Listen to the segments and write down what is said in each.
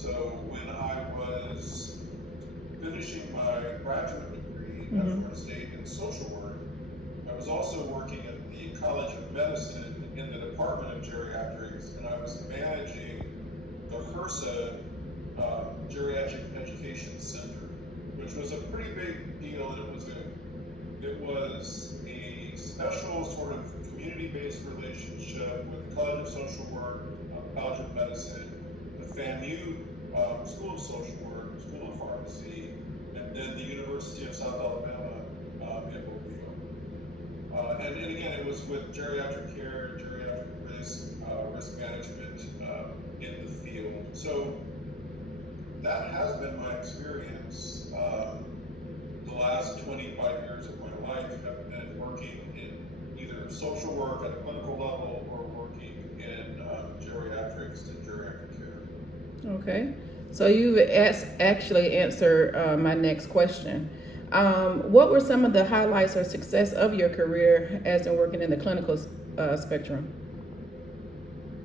So when I was finishing my graduate degree at Florida State in social work, I was also working at the College of Medicine in the Department of Geriatrics, and I was managing the HRSA Geriatric Education Center, which was a pretty big deal. It was a special sort of community-based relationship with the College of Social Work, College of Medicine, the FAMU School of Social Work, School of Pharmacy, and then the University of South Alabama in Mobile. And again, it was with geriatric care, geriatric risk management in the field. So that has been my experience. The last 25 years of my life have been working in either social work at a clinical level or working in geriatrics and geriatric care. Okay, so you actually answered my next question. What were some of the highlights or success of your career as in working in the clinical spectrum?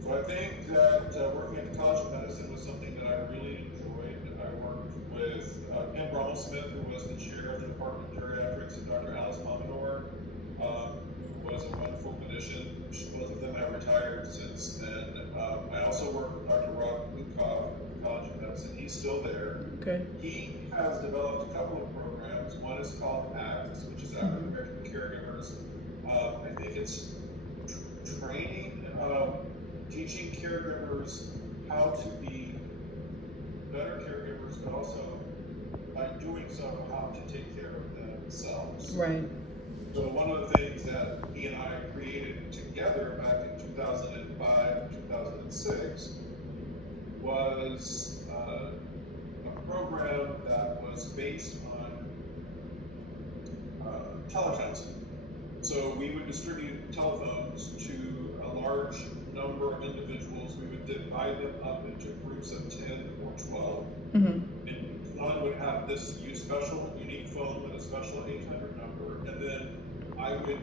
So I think that working at the College of Medicine was something that I really enjoyed. I worked with Pam Brummel-Smith, who was the chair of the Department of Geriatrics, and Dr. Alice Pompadour, who was a wonderful clinician. Both of them have retired since then. I also worked with Dr. Rob Lukoff at the College of Medicine. He's still there. Okay. He has developed a couple of programs. One is called ACTS, which is African American Caregivers. I think it's training, teaching caregivers how to be better caregivers, but also by doing so, how to take care of themselves. Right. So one of the things that he and I created together back in 2005, 2006 was a program that was based on telecounseling. So we would distribute telephones to a large number of individuals. We would divide them up into groups of 10 or 12. And one would have this special unique phone with a special 800 number, and then I would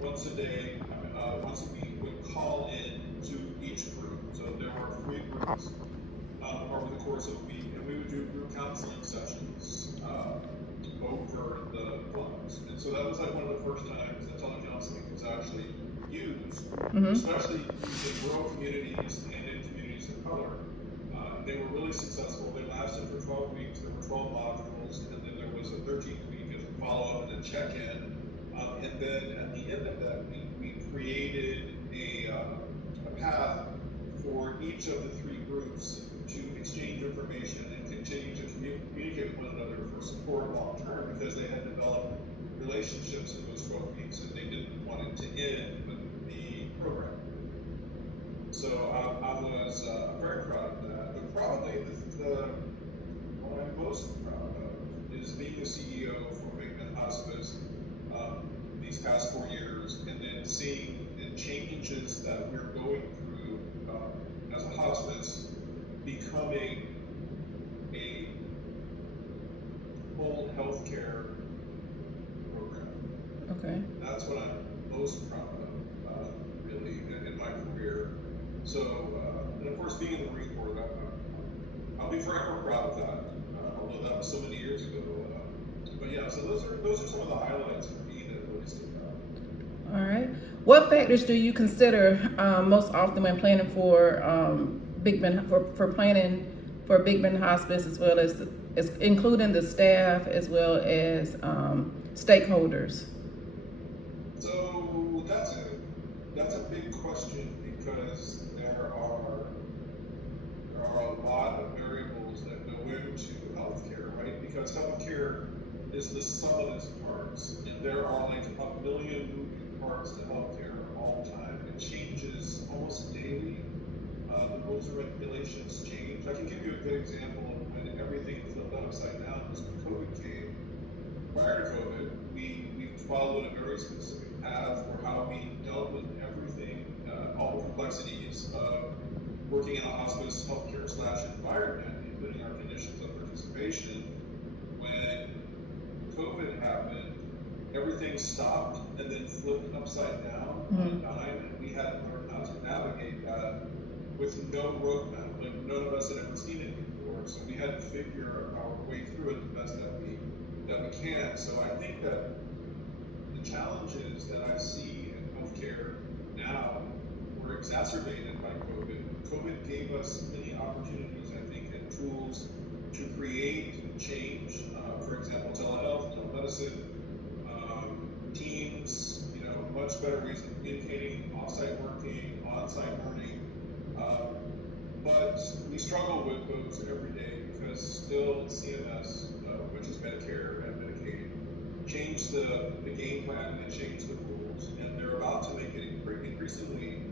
once a day, once a week, would call in to each group. So there were 3 groups over the course of a week, and we would do group counseling sessions over the phones. And so that was like one of the first times that telecounseling was actually used, especially used in rural communities and in communities of color. They were really successful. They lasted for 12 weeks. There were 12 modules, and then there was a 13th week as a follow-up and a check-in. And then at the end of that week, we created a path for each of the 3 groups to exchange information and continue to communicate with one another for support long term, because they had developed relationships in those 12 weeks and they didn't want it to end with the program. So I was very proud of that. But probably what I'm most proud of is being the CEO for Big Bend Hospice these past 4 years, and then seeing the changes that we're going through as a hospice, becoming a whole healthcare program. Okay. That's what I'm most proud of, really, in my career. So, and of course, being in the Marine Corps, I'll be forever proud of that, although that was so many years ago. But yeah, so those are some of the highlights for me that really stick out. All right. What factors do you consider most often when planning for Big Bend for planning for Big Bend Hospice, as well as including the staff as well as stakeholders? So that's a big question, because there are a lot of variables that go into healthcare, right? Because healthcare is the sum of its parts, and there are like a million moving parts to healthcare all the time. It changes almost daily. The rules and regulations change. I can give you a good example of when everything flipped upside down was when COVID came. Prior to COVID, we followed a very specific path for how we dealt with everything, all the complexities of working in a hospice healthcare / environment, including our conditions of participation. When COVID happened, everything stopped and then flipped upside down on a dime, and we had to learn how to navigate that with no roadmap. Like, none of us had ever seen it before. So we had to figure our way through it the best that we can. So I think that the challenges that I see in healthcare now were exacerbated by COVID. COVID gave us many opportunities, I think, and tools to create change. For example, telehealth, telemedicine, teams, much better ways of communicating, off-site working, on-site learning. But we struggle with those every day because still CMS, which is Medicare and Medicaid, changed the game plan and changed the rules, and they're about to make it increasingly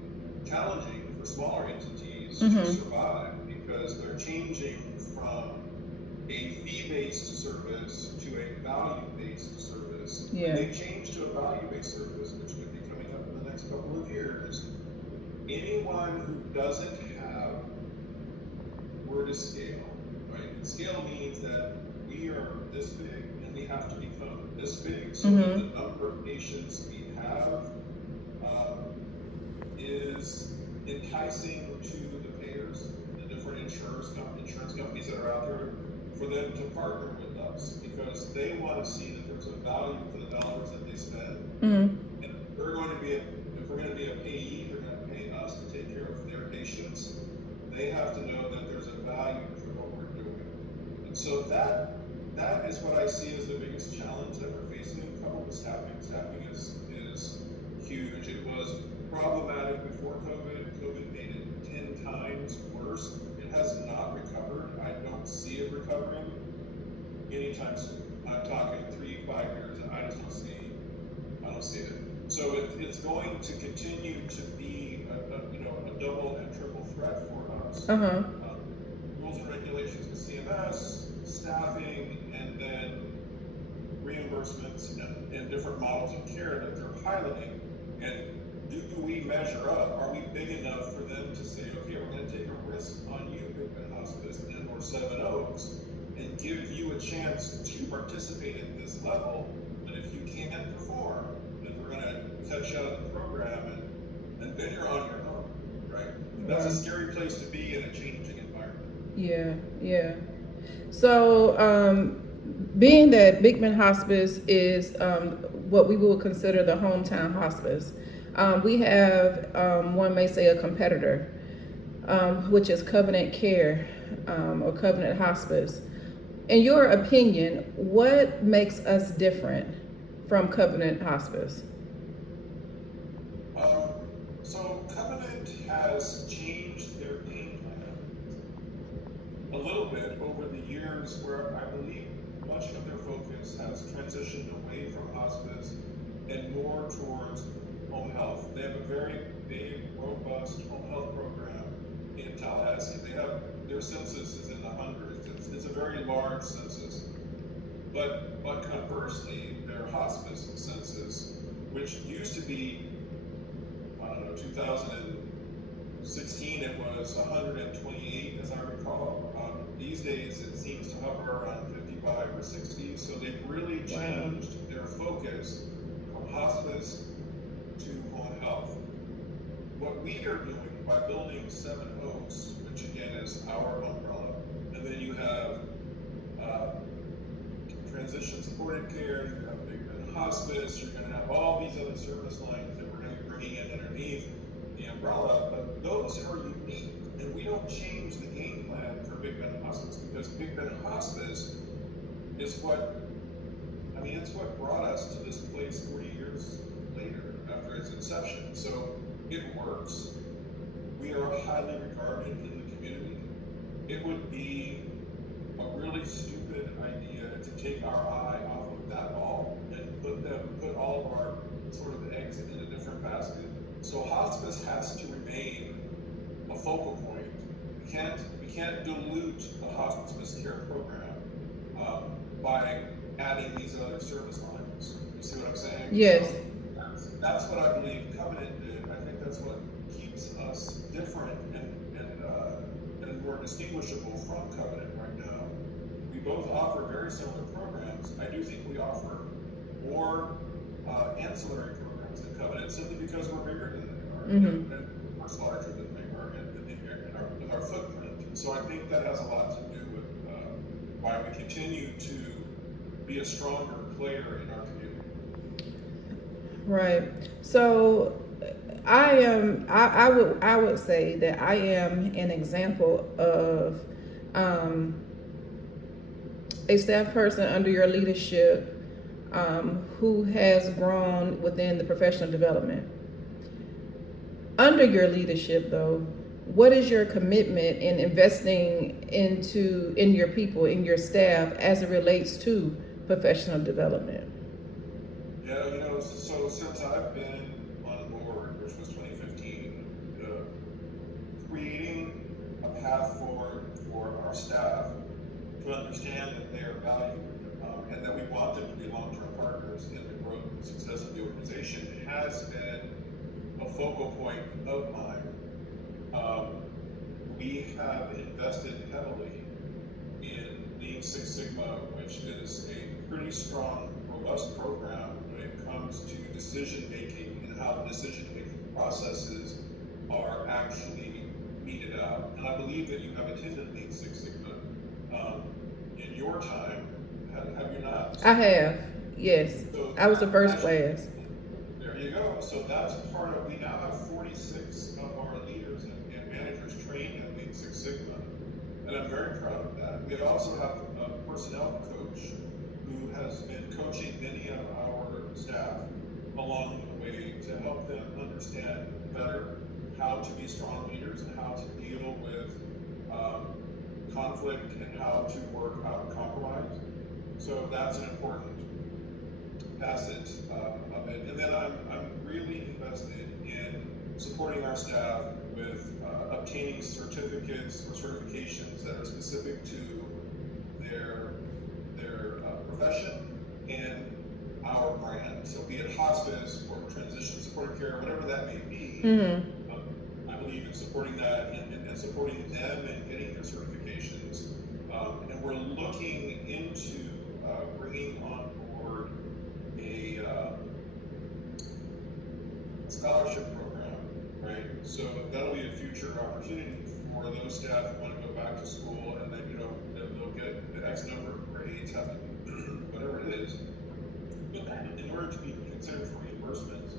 challenging for smaller entities to survive because they're changing from a fee-based service to a value-based service. Yeah. When they change to a value-based service, which could be coming up in the next couple of years, anyone who doesn't have word to scale, right? And scale means that we are this big and we have to become this big so that the number of patients we have is enticing to the payers, the different insurance companies that are out there, for them to partner with us because they want to see that there's a value for the dollars that they spend. And if we're going to be a payee, they're going to pay us to take care of their patients. They have to know that there's a value for what we're doing. And so that is what I see as the biggest challenge that we're facing, coupled with staffing. Staffing is huge. It was problematic before COVID. COVID made it 10 times worse. It has not recovered. I don't see it recovering anytime soon. I'm talking 3-5 years. I don't see it. So it's going to continue to be a double and triple threat for us. Rules and regulations with CMS, staffing, and then reimbursements and different models of care that they're piloting. And do we measure up? Are we big enough for them to say, okay, we're going to take a risk on you, Big Bend Hospice and or Seven Oaks, and give you a chance to participate at this level, but if you can't perform, then we're going to cut you out of the program, and then you're on your own, right? And that's a scary place to be in a changing environment. Yeah. So, being that Big Bend Hospice is what we will consider the hometown hospice, we have, one may say, a competitor, which is Covenant Care or Covenant Hospice. In your opinion, what makes us different from Covenant Hospice? So Covenant has changed their game plan a little bit over the years, where I believe much of their focus has transitioned away from hospice and more towards home health. They have a very big, robust home health program in Tallahassee. Their census is in the hundreds. It's a very large census. But conversely, their hospice census, which used to be, 2016, it was 128, as I recall. These days, it seems to hover around 55 or 60. So they've really changed their focus from hospice to home health. What we are doing by building Seven Oaks, which again is our umbrella, and then you have transition supported care, you have Big Bend Hospice, you're going to have all these other service lines that we're going to be bringing in underneath the umbrella, but those are unique, and we don't change the game plan for Big Bend Hospice, because Big Bend Hospice is it's what brought us to this place 40 years later after its inception. So it works. We are highly regarded in the community. It would be a really stupid idea to take our eye off of that ball and put all of our sort of eggs in a different basket. So hospice has to remain a focal point. We can't dilute the hospice care program by adding these other service lines. You see what I'm saying? Yes. So that's what I believe Covenant did. I think that's what keeps us different and more distinguishable from Covenant right now. We both offer very similar programs. I do think we offer more ancillary programs than Covenant, simply because we're bigger than they are and much larger than they are in our footprint. So I think that has a lot to do with why we continue to be a stronger player in our community. Right. So I would say that I am an example of a staff person under your leadership who has grown within the professional development. Under your leadership, though, what is your commitment in investing in your people, in your staff, as it relates to professional development? Yeah, so since I've been on board, which was 2015, creating a path forward for our staff to understand that they are valued and that we want them to be long-term partners in the growth and success of the organization has been a focal point of mine. We have invested heavily in Lean Six Sigma, which is a pretty strong, robust program when it comes to decision making and how the decision making processes are actually meted out. And I believe that you have attended Lean Six Sigma in your time. Have you not? I have, yes. So I was the first class. There you go. So that's part of, we now have 46 of our leaders and managers trained in Lean Six Sigma. And I'm very proud of that. We also have a personnel coach who has been coaching many of our staff along the way to help them understand better how to be strong leaders and how to deal with conflict and how to work out compromise. So that's an important facet of it. And then I'm really invested in supporting our staff with obtaining certificates or certifications that are specific to their profession and our brand. So be it hospice or transition supportive care, whatever that may be, I believe in supporting that and supporting them and getting their certifications. And we're looking into bringing on board a scholarship program, right? So that'll be a future opportunity for those staff who want to go back to school, and then they'll get the X number of grades, have to, whatever it is, in order to be considered for reimbursement.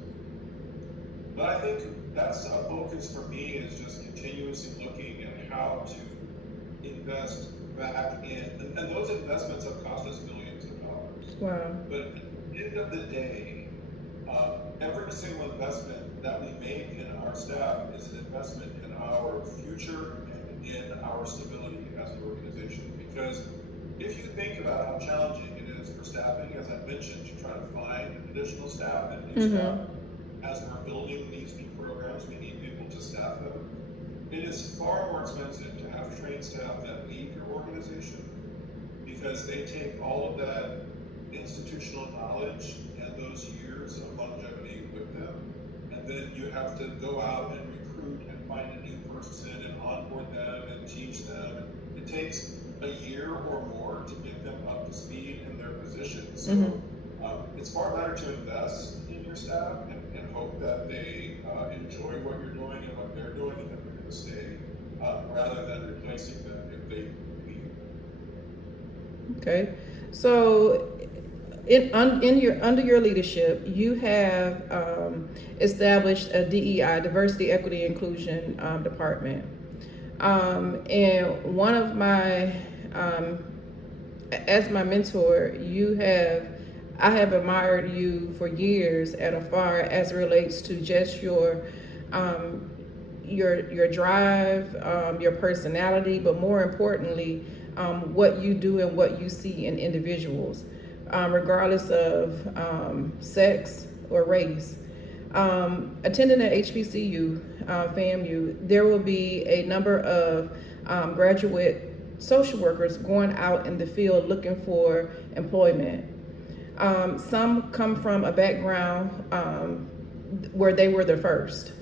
But I think that's a focus for me, is just continuously looking at how to invest back in, and those investments have cost us millions of dollars. Wow. But at the end of the day, every single investment that we make in our staff is an investment in our future and in our stability as an organization. Because if you think about how challenging it is for staffing, as I mentioned, to try to find additional staff and new staff, as we're building these new programs, we need people to staff them. It is far more expensive to have trained staff that leave your organization, because they take all of that institutional knowledge and those years of longevity with them, and then you have to go out and recruit and find a new person and onboard them and teach them. It takes a year or more to get them up to speed in their positions. So it's far better to invest in your staff and hope that they enjoy what you're doing and what they're doing, and that they're going to stay, rather than replacing them if they leave. Okay, so under your leadership, you have established a DEI, diversity, equity, inclusion department. And one of my, as my mentor, I have admired you for years at afar as it relates to just your drive, your personality, but more importantly, what you do and what you see in individuals, regardless of sex or race. Attending at HBCU, FAMU, there will be a number of graduate social workers going out in the field looking for employment. Some come from a background where they were the first.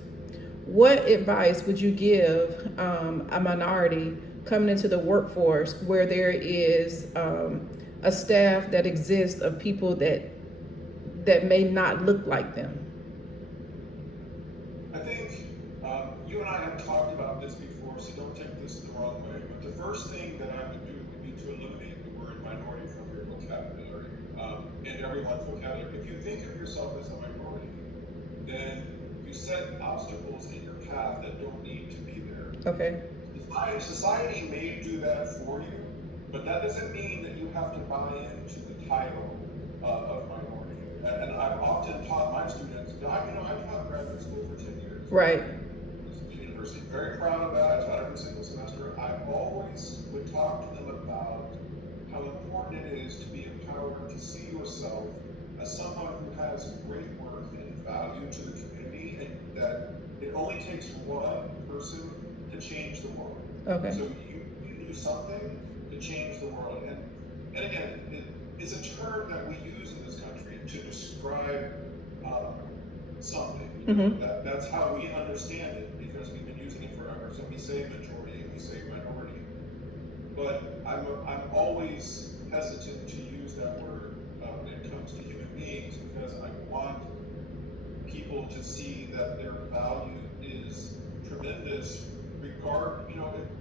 What advice would you give a minority coming into the workforce where there is a staff that exists of people that may not look like them? I think you and I have talked about this before, so don't take this the wrong way. But the first thing that I would do would be to eliminate the minority from your vocabulary, and everyone's vocabulary. If you think of yourself as a minority, then you set obstacles in your path that don't need to be there. Okay. Society may do that for you, but that doesn't mean that you have to buy into the title of minority. And I've often taught my students, I've taught graduate school for 10 years. Right. University, very proud of that. I taught every single semester. I always would talk to them about how important it is to be empowered to see yourself as someone who has great worth and value to the community, and that it only takes one person to change the world. Okay. So you do something to change the world. And again, it's a term that we use in this country to describe something. Mm-hmm. That's how we understand it, because we've been using it forever. So we say majority and we say minority. But I'm always hesitant to use that word when it comes to human beings, because I want people to see that their value is tremendous.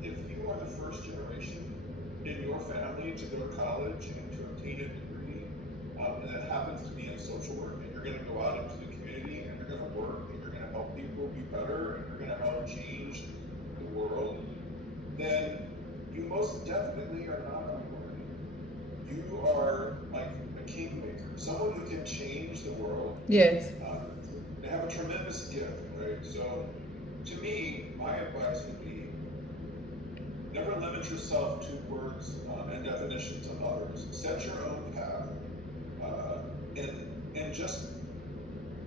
If you are the first generation in your family to go to college and to obtain a degree, and that happens to be in social work, and you're going to go out into the community and you're going to work and you're going to help people be better and you're going to help change the world, then you most definitely are not a minority. You are like a kingmaker, someone who can change the world. Yes. They have a tremendous gift, right? So, to me, my advice would be, never limit yourself to words and definitions of others. Set your own path, and just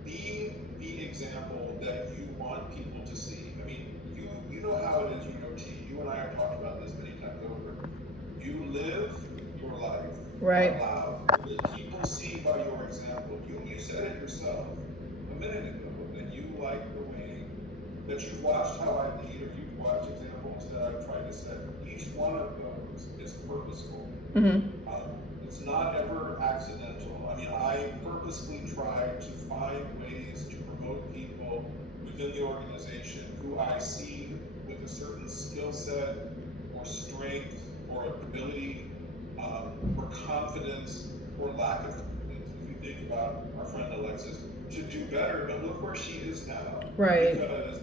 be the example that you want people to see. I mean, you know how it is, T. You and I have talked about this many times over. You live your life right out loud. People see by your example. You said it yourself a minute ago that you like the way that you've watched how I lead, or you've watched examples that I've tried to set. Each one of those is purposeful. Mm-hmm. It's not ever accidental. I mean, I purposely try to find ways to promote people within the organization who I see with a certain skill set or strength or ability or confidence or lack of confidence. If you think about our friend Alexis, to do better, but look where she is now. Right. Because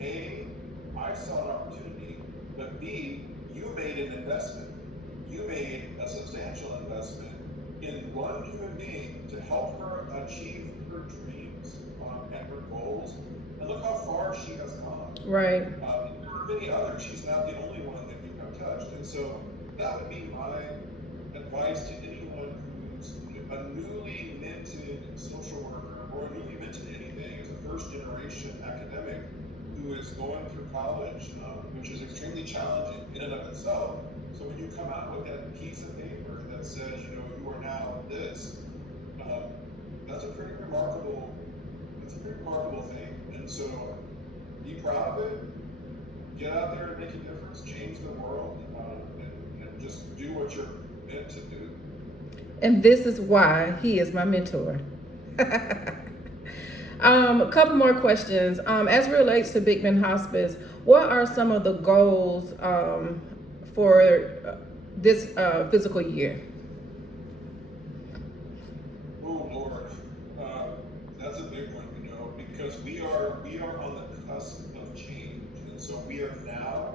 A, I saw an opportunity, but B, you made an investment. You made a substantial investment in one human being to help her achieve her dreams and her goals. And look how far she has gone. Right. There are many others. She's not the only one that you have touched. And so that would be my advice to anyone who's a newly minted social worker or a newly minted anything, as a first generation academic who is going through college, which is extremely challenging in and of itself. So when you come out with that piece of paper that says, you are now this, that's a pretty remarkable thing. And so be proud of it, get out there and make a difference, change the world, and just do what you're meant to do. And this is why he is my mentor. A couple more questions. As it relates to Big Bend Hospice, what are some of the goals for this fiscal year? Oh Lord, that's a big one, because we are on the cusp of change, and so we are now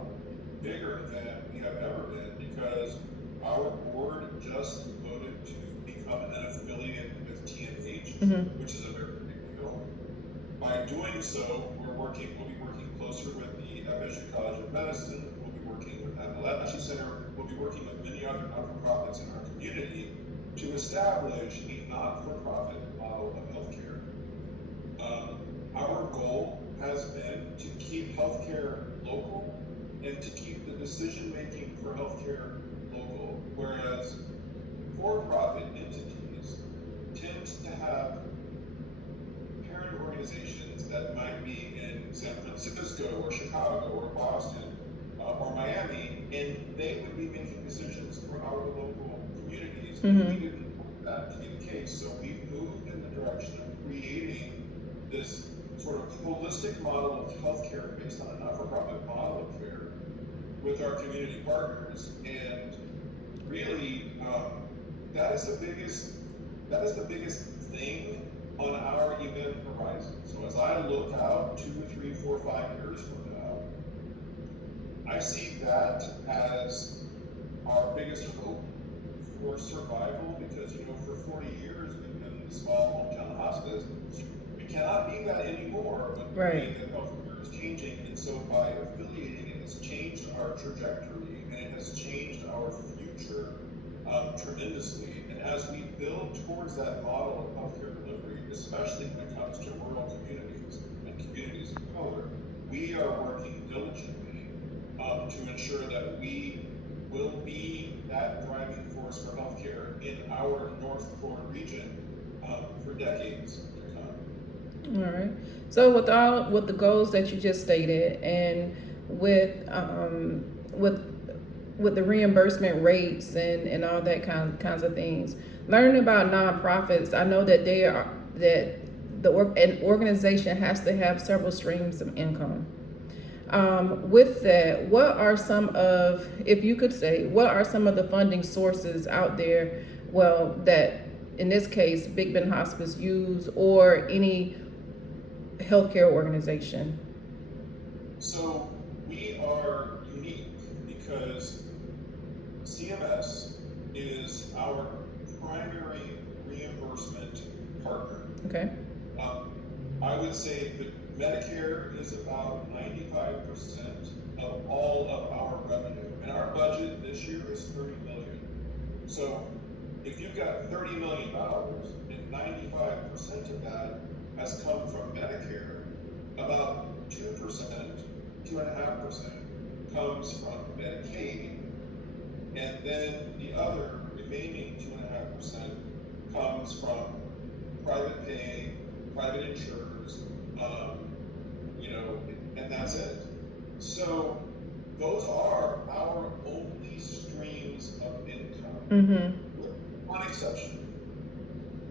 bigger than we have ever been, because our board just voted to become an affiliate with TNH, mm-hmm. which is a very big deal. By doing so, we'll be working closer with the Bishop College of Medicine. We'll be working with the Appalachian Center. We'll be working with many other not-for-profits in our community to establish a not-for-profit model of healthcare. Our goal has been to keep healthcare local and to keep the decision-making for healthcare local, whereas for-profit entities tend to have parent organizations that might be in San Francisco or Chicago or Boston or Miami, and they would be making decisions for our local communities. Mm-hmm. And we didn't want that to be the case, so we moved in the direction of creating this sort of holistic model of healthcare based on a not-for-profit model of care with our community partners. And really, that is the biggest thing on our event horizon. So as I look out 2, 3, 4, 5 years from now, I see that as our biggest hope for survival, because for 40 years we've been a small hometown hospice. We cannot be that anymore, but the way that healthcare is changing, and so by affiliating, it has changed our trajectory and it has changed our future tremendously. And as we build towards that model of healthcare delivery, especially when it comes to rural communities and communities of color, we are working diligently to ensure that we will be that driving force for healthcare in our North Florida region for decades to come. All right. So with the goals that you just stated, and with the reimbursement rates and all that kinds of things, learning about nonprofits, I know that an organization has to have several streams of income. With that, what are some of the funding sources out there, that in this case, Big Bend Hospice use, or any healthcare organization? So we are unique because CMS is our primary reimbursement partner. Okay. I would say that Medicare is about 95% of all of our revenue, and our budget this year is $30 million. So if you've got $30 million and 95% of that has come from Medicare, about 2%, 2.5% comes from Medicaid, and then the other remaining 2.5% comes from private pay, private insurers, and that's it. So those are our only streams of income, with one exception.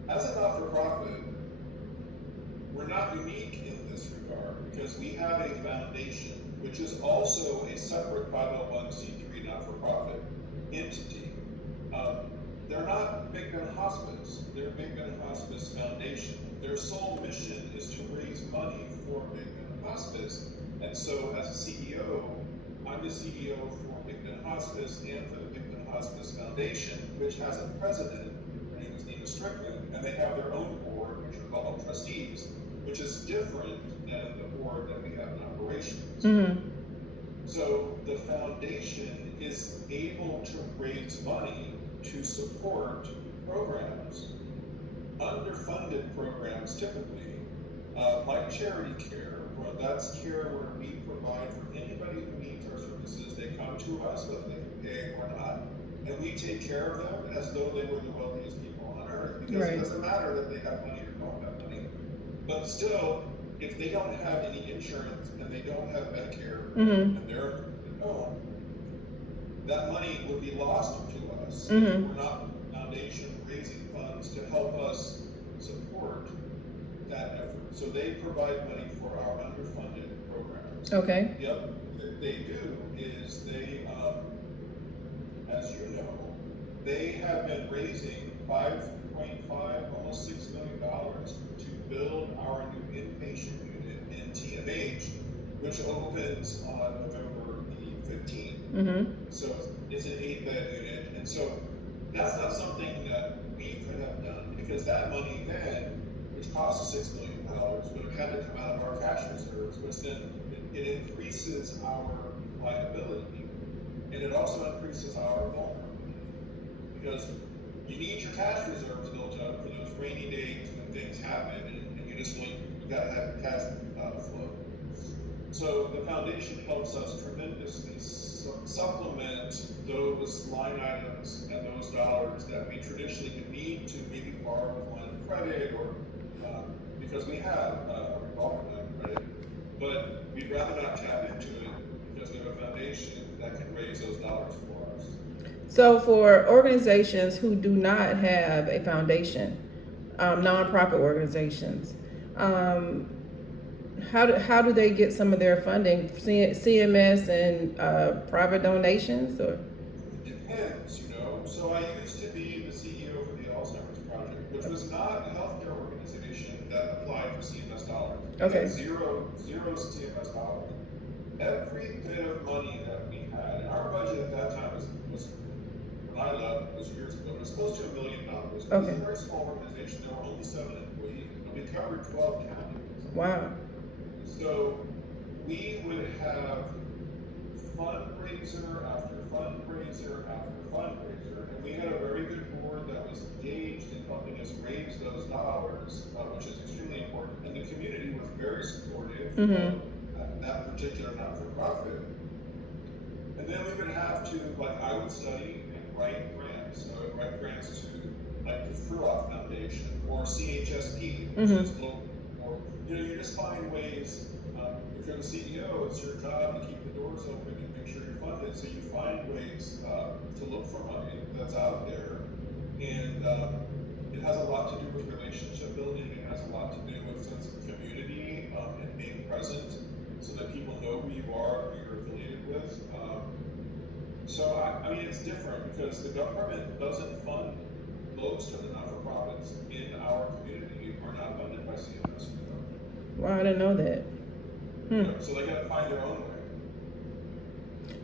As a not-for-profit, we're not unique in this regard because we have a foundation, which is also a separate 501c3 not-for-profit entity. They're not Big Bend Hospice, they're Big Bend Hospice Foundation. Their sole mission is to raise money for Big Bend Hospice. And so as a CEO, I'm the CEO for Big Bend Hospice and for the Big Bend Hospice Foundation, which has a president. Her name is Nina Strickland, and they have their own board, which are called trustees, which is different than the board that we have in operations. So the foundation is able to raise money to support programs, underfunded programs typically, like charity care, where that's care where we provide for anybody who needs our services. They come to us, whether they can pay or not, and we take care of them as though they were the wealthiest people on earth, because it doesn't matter that they have money or don't have money. But still, if they don't have any insurance and they don't have Medicare, and they're known, that money would be lost to us. We're not a foundation raising funds to help us support that effort. So they provide money for our underfunded programs. Okay. The other thing they do is they, as you know, they have been raising $5.5, almost $6 million to build our new inpatient unit in TMH, which opens on November the 15th. So it's an 8-bed unit, and so that's not something that we could have done, because that money then, which cost us $6 million, would have had to come out of our cash reserves, which then it increases our liability, and it also increases our vulnerability, because you need your cash reserves built up for those rainy days when things happen, and you gotta have your cash flow. So the foundation helps us tremendously supplement those line items and those dollars that we traditionally would need to maybe borrow a line of credit, or because we have a revolving line of credit, but we'd rather not tap into it because we have a foundation that can raise those dollars for us. So for organizations who do not have a foundation, nonprofit organizations, how do they get some of their funding? CMS and private donations, or? It depends, so I used to be the CEO for the Alzheimer's Project, which was not a healthcare organization that applied for CMS dollars. Okay. Zero CMS dollars. Every bit of money that we had, and our budget at that time was when I left, was years ago, it was close to $1 million. It was Okay. a very small organization. There were only 7 employees, and we covered 12 counties. Wow. So we would have fundraiser after fundraiser after fundraiser, and we had a very good board that was engaged in helping us raise those dollars, which is extremely important. And the community was very supportive of that particular not-for-profit. And then we would have to, like, I would study and write grants. So I would write grants to, like, the Fruoff Foundation or CHSP, which is local. Or, you just find ways. If you're the CEO, it's your job to keep the doors open and make sure you're funded. So you find ways to look for money that's out there. And it has a lot to do with relationship building. It has a lot to do with sense of community and being present so that people know who you are, who you're affiliated with. So, I mean, it's different because the government doesn't fund most of the not-for-profits in our community are not funded by CMS. Wow, I didn't know that. So they got to find their own way.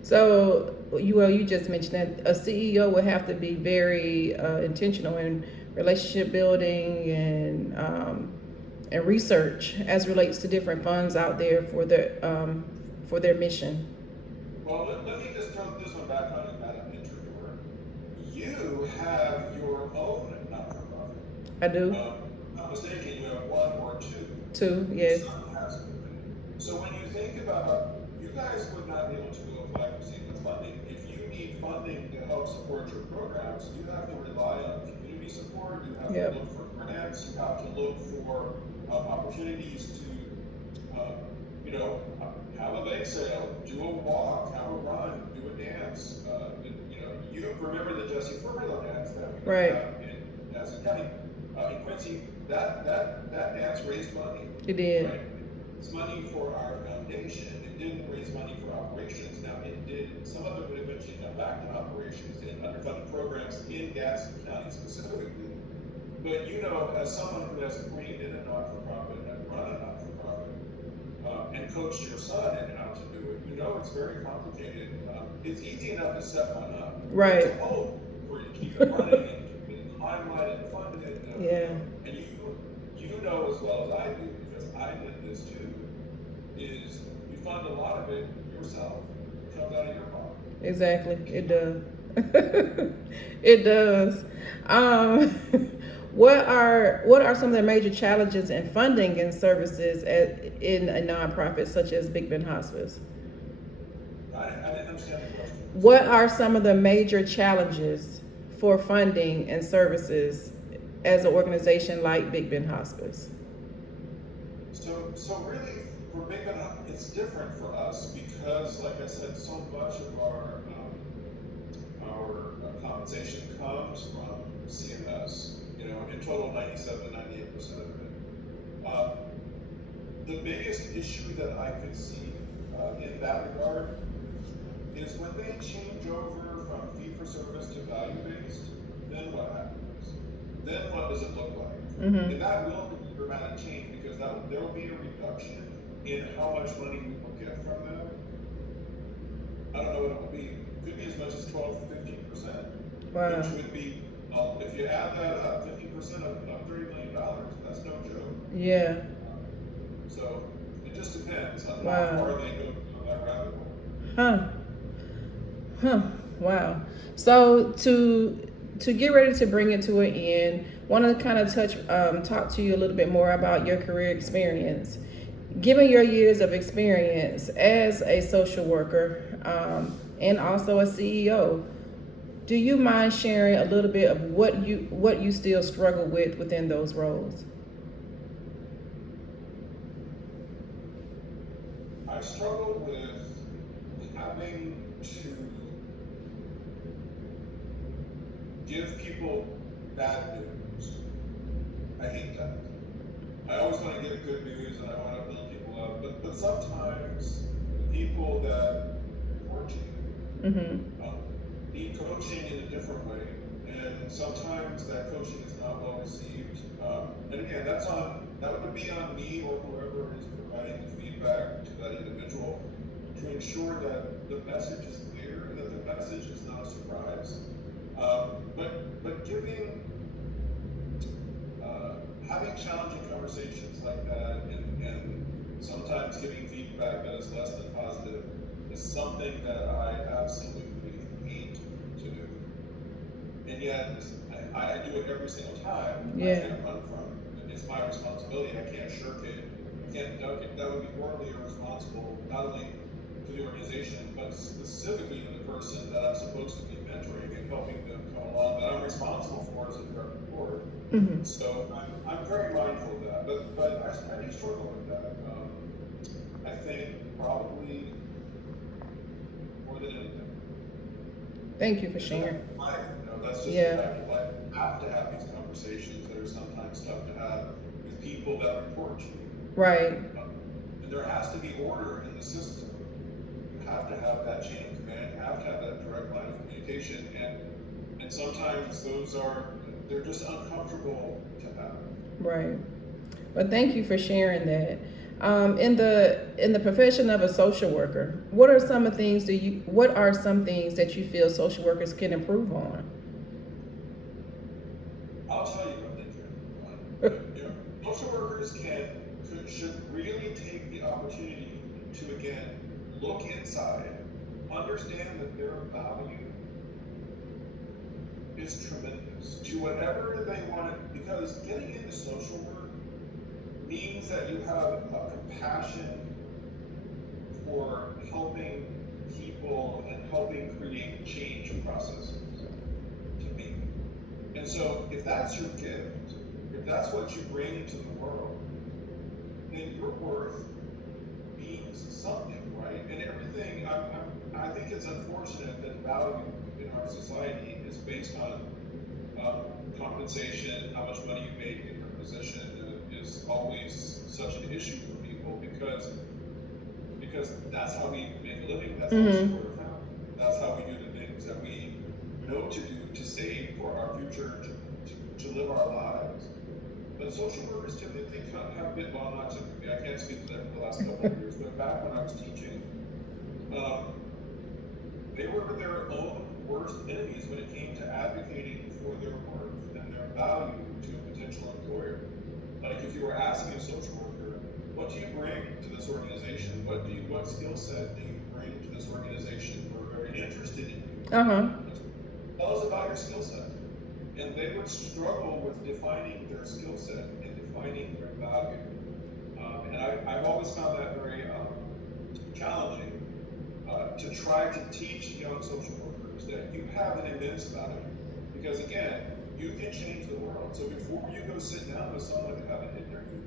So, you just mentioned that a CEO would have to be very intentional in relationship building and research as relates to different funds out there for their mission. Well, let me just throw this one back on you, Madam Interviewer. You have your own not-for-profit. I do. If I'm not mistaken, you have 1 or 2. 2, yes. So when you think about, you guys would not be able to go apply for CMS funding. If you need funding to help support your programs, you have to rely on community support. You have to look for grants. You have to look for opportunities to, have a bake sale, do a walk, have a run, do a dance. You remember the Jesse Furlow dance that we had in Madison County, in Quincy. That dance raised money. It did. Right? It's money for our foundation. It didn't raise money for operations. Now it did. Some of it would eventually come back to operations in underfunded programs in Gadsden County specifically. But as someone who has created a not-for-profit and run a not-for-profit and coached your son in how to do it, it's very complicated. It's easy enough to set one up. Right. It's a whole where you keep it running and keep it highlighted and funded. And you know as well as I do, because I did this too, is you fund a lot of it yourself. It comes out of your pocket. Exactly. It does. It does. What are some of the major challenges in funding and services in a nonprofit such as Big Bend Hospice? I didn't understand the question. What are some of the major challenges for funding and services as an organization like Big Bend Hospice? So really, for Big Bend, it's different for us because, like I said, so much of our compensation comes from CMS. In total, 97 to 98% of it. The biggest issue that I could see in that regard is when they change over from fee-for-service to value-based, then what happens? Then what does it look like? And that will be a dramatic change because there will be a reduction in how much money we will get from them. I don't know what it will be. It could be as much as 12 to 15%. Wow. Which would be, if you add that up, 50% of $30 million, that's no joke. Yeah. So it just depends on Wow. how far they go down that rabbit hole. Wow. So to get ready to bring it to an end, want to kind of talk to you a little bit more about your career experience. Given your years of experience as a social worker and also a CEO, do you mind sharing a little bit of what you still struggle with within those roles? I struggle with having to give people bad news. I hate that. I always want to give good news and I want to build people up, but sometimes the people that report to you need coaching in a different different way, and sometimes that coaching is not well received. And again, that would be on me or whoever is providing the feedback to that individual to ensure that the message is clear and that the message is not a surprise. But giving, having challenging conversations like that and sometimes giving feedback that is less than positive is something that I absolutely hate to do. And yet, I do it every single time. Yeah. I can't run from it. It's my responsibility. I can't shirk it. I can't duck it. That would be horribly irresponsible, not only to the organization, but specifically to the person that I'm supposed to be mentoring and helping them come along, that I'm responsible for as a direct report. Mm-hmm. So I'm very mindful of that, but I do struggle with that. I think probably more than anything. Thank you for sharing. Life, that's just Yeah. the fact of life. You have to have these conversations that are sometimes tough to have with people that report to you. Right. And there has to be order in the system. You have to have that chain of command. You have to have that direct line of communication. And sometimes they're just uncomfortable to have. Right. Well, thank you for sharing that. In the profession of a social worker, what are some things that you feel social workers can improve on? I'll tell you what they can. Social workers should really take the opportunity to again look inside, understand that their value is tremendous to whatever they want it, because getting into social work means that you have a compassion for helping people and helping create change processes, to me. And so if that's your gift, if that's what you bring to the world, then your worth means something, right? And everything, I think it's unfortunate that value in our society is based on compensation, how much money you make in your position is always such an issue for people because that's how we make a living, that's how we support our family, that's how we do the things that we know to do to save for our future, to live our lives. But social workers typically have been, well, not typically, I can't speak to that for the last couple of years, but back when I was teaching, they were their own worst enemies when it came to advocating for their worth and their value to a potential employer. Like if you were asking a social worker, what do you bring to this organization? What skill set do you bring to this organization? We're very interested in you. Tell us about your skill set. And they would struggle with defining their skill set and defining their value. And I've always found that very challenging to try to teach young social workers that you have an immense value. Because again, you can change the world. So before you go sit down with someone to have an interview,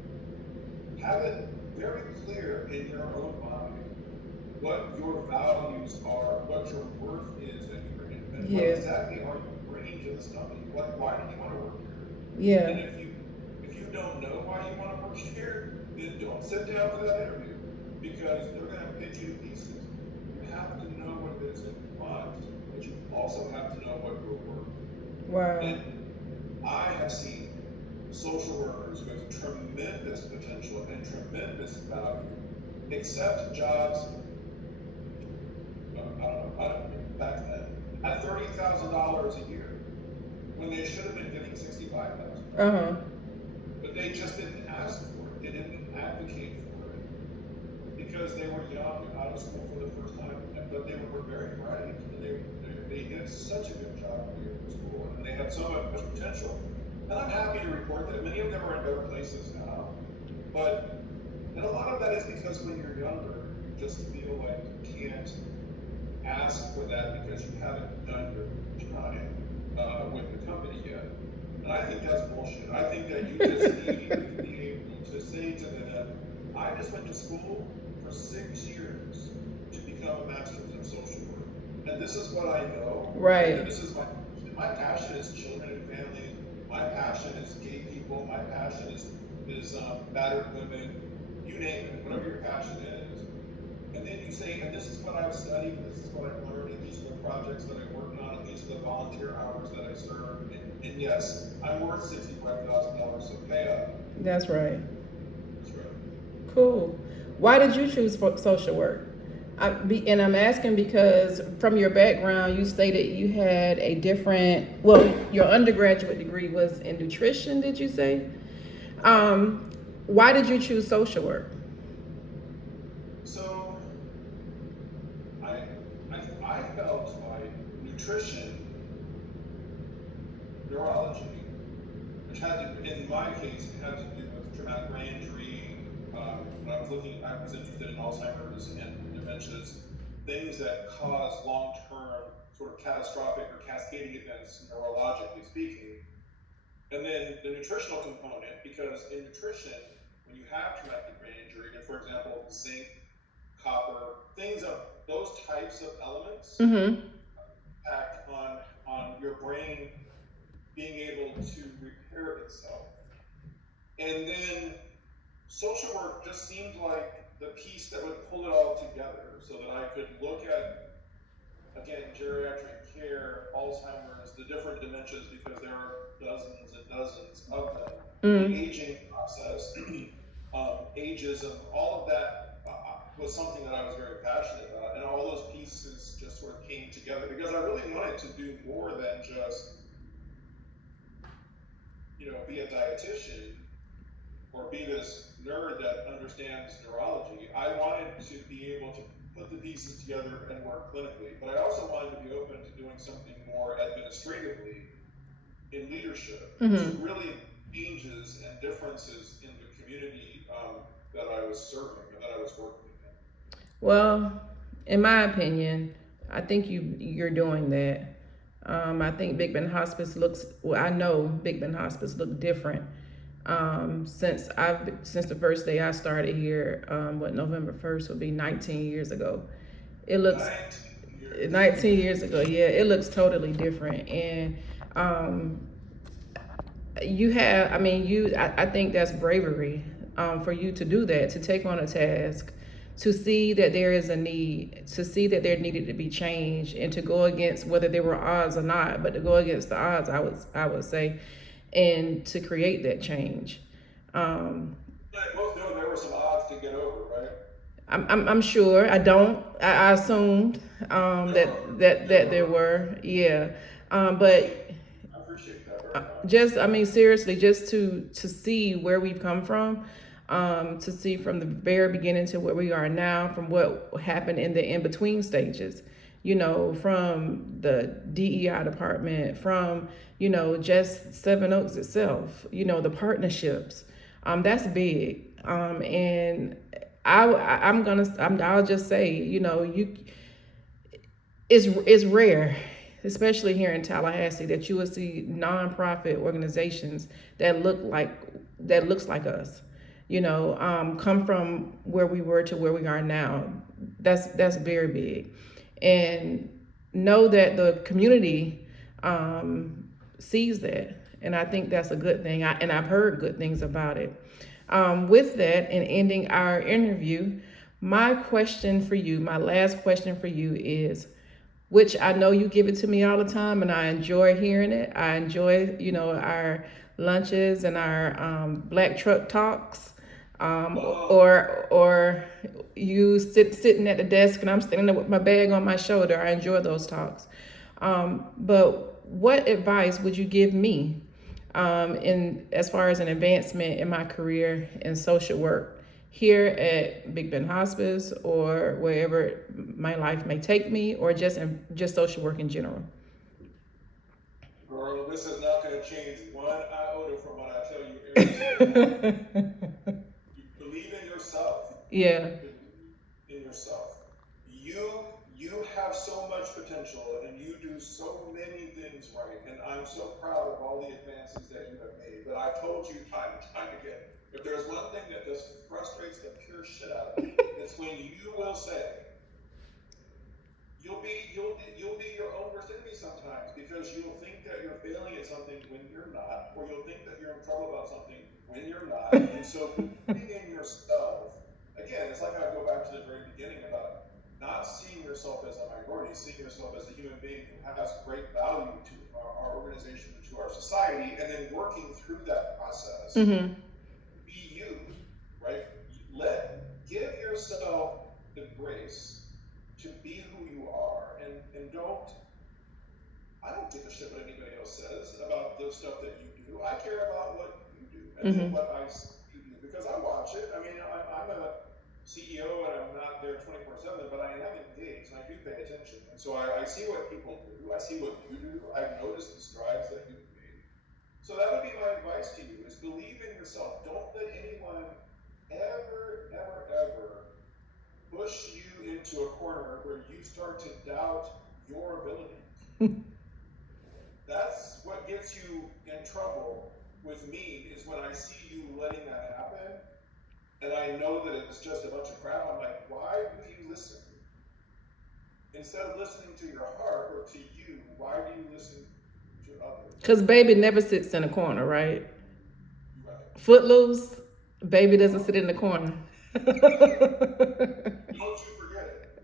have it very clear in your own mind what your values are, what your worth is that you bring in. And what exactly are you bringing to this company? Why do you want to work here? And if you don't know why you want to work here, then don't sit down for that interview because they're going to pick you to pieces. You have to know what it is that you want, but you also have to know what you're worth. Wow. And I have seen social workers with tremendous potential and tremendous value accept jobs, back then, at $30,000 a year when they should have been getting $65,000. But they just didn't ask for it. They didn't advocate for it because they were young, out of school for the first time, but they were very bright and they did such a good job in school and they had so much potential. And I'm happy to report that many of them are in better places now. And a lot of that is because when you're younger, you just feel like you can't ask for that because you haven't done your time with the company yet. And I think that's bullshit. I think that you just need to be able to say to them, I just went to school for 6 years to become a master's in social work. And this is what I know. Right. And this is my passion is children and family. My passion is gay people. My passion is battered women. You name it, whatever your passion is. And then you say, and this is what I've studied, and this is what I've learned, and these are the projects that I worked on, and these are the volunteer hours that I served. And yes, I'm worth $65,000, so pay up. That's right. That's right. Cool. Why did you choose social work? And I'm asking because from your background, you stated you had a different, well, your undergraduate degree was in nutrition, did you say? Why did you choose social work? So I felt like nutrition, neurology, which had to, in my case, it had to do with traumatic brain injury. When I was interested in Alzheimer's and dementias, things that cause long-term sort of catastrophic or cascading events, neurologically speaking. And then the nutritional component, because in nutrition, when you have traumatic brain injury, and for example, zinc, copper, things of those types of elements impact on your brain being able to repair itself. And then social work just seemed like the piece that would pull it all together so that I could look at, again, geriatric care, Alzheimer's, the different dementias, because there are dozens and dozens of them, the aging process, ageism, all of that was something that I was very passionate about, and all those pieces just sort of came together because I really wanted to do more than just, be a dietitian or be this nerd that understands neurology. I wanted to be able to put the pieces together and work clinically, but I also wanted to be open to doing something more administratively in leadership to really changes and differences in the community that I was serving and that I was working in. Well, in my opinion, I think you're doing that. I think Big Bend Hospice I know Big Bend Hospice look different since the first day I started here. November 1st would be 19 years ago. It looks 19 years ago. Yeah, it looks totally different. And I think that's bravery for you to do that, to take on a task, to see that there is a need, to see that there needed to be change, and to go against whether there were odds or not, but to go against the odds, I would say, and to create that change. Both know there were some odds to get over, right? I'm sure. I assumed that there were, yeah. But I appreciate that. Seriously, just to see where we've come from. To see from the very beginning to where we are now, from what happened in the in-between stages, from the DEI department, from, just Seven Oaks itself, the partnerships, that's big. And I'll just say, it's rare, especially here in Tallahassee, that you will see nonprofit organizations that looks like us. Come from where we were to where we are now. That's very big. And know that the community sees that. And I think that's a good thing. And I've heard good things about it. With that, and ending our interview, my last question for you is, which I know you give it to me all the time, and I enjoy hearing it. I enjoy, our lunches and our Black Truck Talks. Or you sitting at the desk and I'm standing there with my bag on my shoulder. I enjoy those talks. But what advice would you give me as far as an advancement in my career in social work here at Big Bend Hospice, or wherever my life may take me, or just social work in general? Girl, this is not going to change one iota from what I tell you every day. Believe in yourself. Yeah. Believe in yourself. You have so much potential, and you do so many things right, and I'm so proud of all the advances that you have made. But I've told you time and time again, if there's one thing that just frustrates the pure shit out of me, it's when you will say, you'll be your own worst enemy sometimes, because you'll think that you're failing at something when you're not, or you'll think that you're in trouble about something when you're not. And so believing in yourself, again, it's like I go back to the very beginning about not seeing yourself as a minority. already seeing yourself as a human being who has great value to our organization and to our society, and then working through that process, Mm-hmm. be you, right? Give yourself the grace to be who you are, and I don't give a shit what anybody else says about the stuff that you do. I care about what you do and then what I see you do, because I watch it. I mean, I'm a CEO and I'm not there 24/7, but I am engaged and I do pay attention. And so I see what people do. I see what you do. I've noticed the strides that you've made. So that would be my advice to you: is believe in yourself. Don't let anyone ever, ever, ever push you into a corner where you start to doubt your ability. That's what gets you in trouble with me, is when I see you letting that happen, and I know that it's just a bunch of crap. I'm like, why would you listen? Instead of listening to your heart or to you, why do you listen to others? Because baby never sits in a corner, right? Right. Footloose, baby doesn't sit in the corner. Don't you forget it.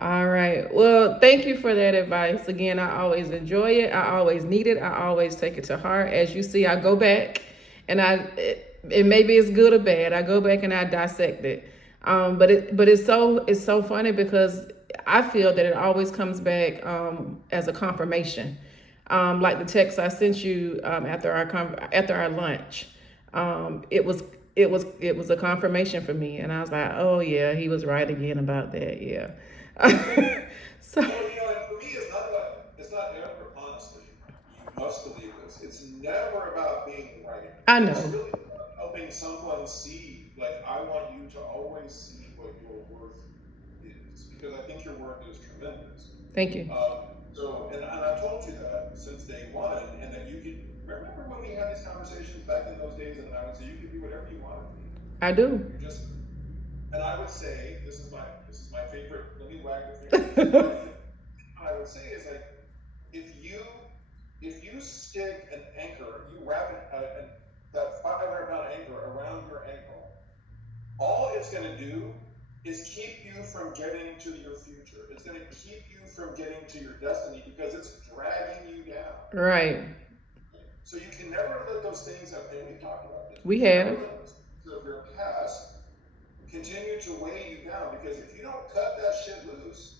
All right. Well, thank you for that advice. Again, I always enjoy it. I always need it. I always take it to heart. As you see, I go back and it maybe it's good or bad. I go back and I dissect it. But it's so funny because I feel that it always comes back as a confirmation. Like the text I sent you after our lunch. It was a confirmation for me, and I was like, oh yeah, he was right again about that. Yeah. So, Well, and for me, it's not ever, honestly, you must believe this, it's never about being right. I know. It's really about helping someone see, like, I want you to always see what your worth is, because I think your worth is tremendous. Thank you. And I've told you that since day one, and that you could, remember when we had these conversations back in those days, and I would say, you could be whatever you want to be. I do. And I would say, this is my favorite, let me wag the finger. I would say is, like, if you stick an anchor, you wrap that 500-pound anchor around your ankle, all it's going to do is keep you from getting to your future. It's going to keep you from getting to your destiny because it's dragging you down. Right. So you can never let those things up, and we've talked about this. We have. Of your past continue to weigh you down, because if you don't cut that shit loose,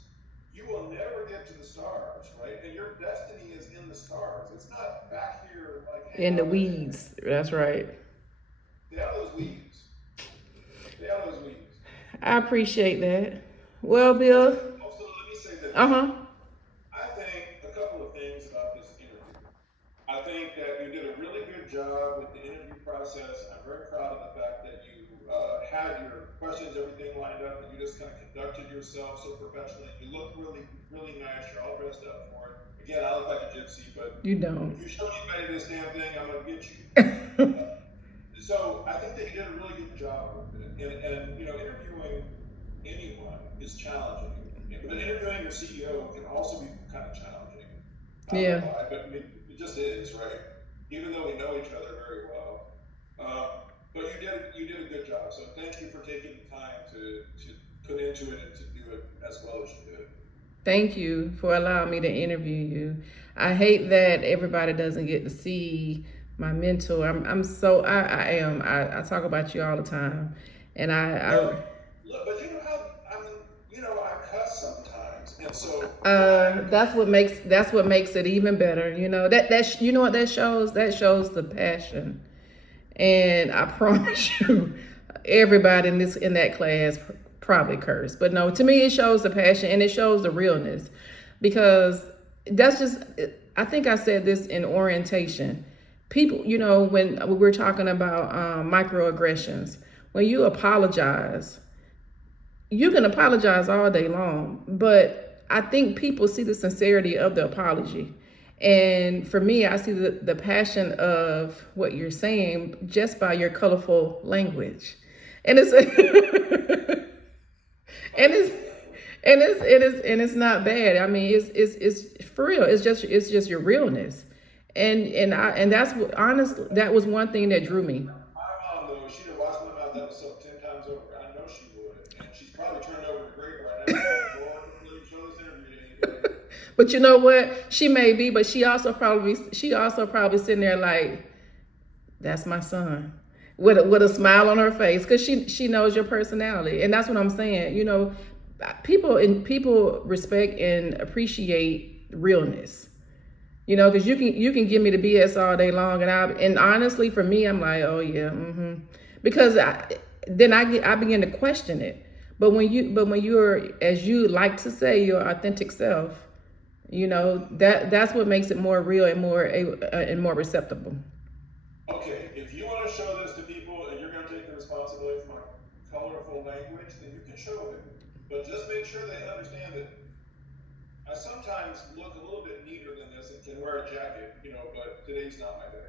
you will never get to the stars, right? And your destiny is in the stars. It's not back here like in the weeds. That's right. Stay out of those weeds. Stay out of those weeds. I appreciate that. Well, Bill. Also, let me say this. I think a couple of things about this interview. I think that you did a really good job with the interview process. I'm very proud of the fact that you had your questions, everything lined up, and you just kind of conducted yourself so professionally. You look really, really nice. You're all dressed up for it. Again, I look like a gypsy, but you don't. If you show me better this damn thing, I'm gonna get you. So I think that you did a really good job with it. And interviewing anyone is challenging. But interviewing your CEO can also be kind of challenging. Yeah. But it just is, right? Even though we know each other very well. But you did a good job. So thank you for taking the time to put into it and to do it as well as you did. Thank you for allowing me to interview you. I hate that everybody doesn't get to see my mentor. I talk about you all the time, and But you know how I cuss sometimes, and so that's what makes it even better. That shows the passion, and I promise you, everybody in that class probably curse, but no, to me it shows the passion and it shows the realness, because I think I said this in orientation. People, when we're talking about microaggressions, when you apologize, you can apologize all day long, but I think people see the sincerity of the apology. And for me, I see the passion of what you're saying just by your colorful language. And it's it's not bad. I mean, it's for real. It's just your realness. And that's what, honestly, that was one thing that drew me. My mom, though, she'd have watched my mouth episode 10 times over. I know she would. And she's probably turned over the grave right now. Lord, please show this interview to But you know what? She may be, but she also probably sitting there like, that's my son, with a smile on her face, because she knows your personality, and that's what I'm saying. You know, people respect and appreciate realness. You know, because you can give me the BS all day long, and honestly, for me, I'm like, oh yeah, because then I begin to question it. But when you're, as you like to say, your authentic self, you know, that's what makes it more real and more receptible. Okay, if you want to show this to people and you're going to take the responsibility for my colorful language, then you can show it. But just make sure they understand that I sometimes look a little bit neater than this and can wear a jacket, you know, but today's not my day.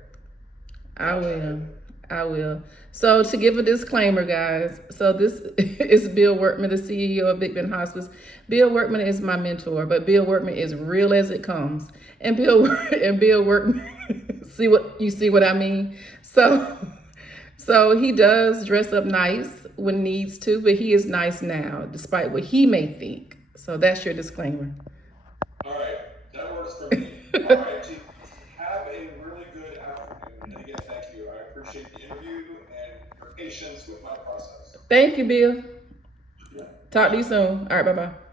I will. So to give a disclaimer, guys, so this is Bill Workman, the CEO of Big Bend Hospice. Bill Workman is my mentor, but Bill Workman is real as it comes. And Bill Workman, see what I mean? So he does dress up nice when needs to, but he is nice now, despite what he may think. So that's your disclaimer. All right, that works for me. All right, team, have a really good afternoon. And again, thank you. I appreciate the interview and your patience with my process. Thank you, Bill. Yeah. Talk to you soon. All right, bye-bye.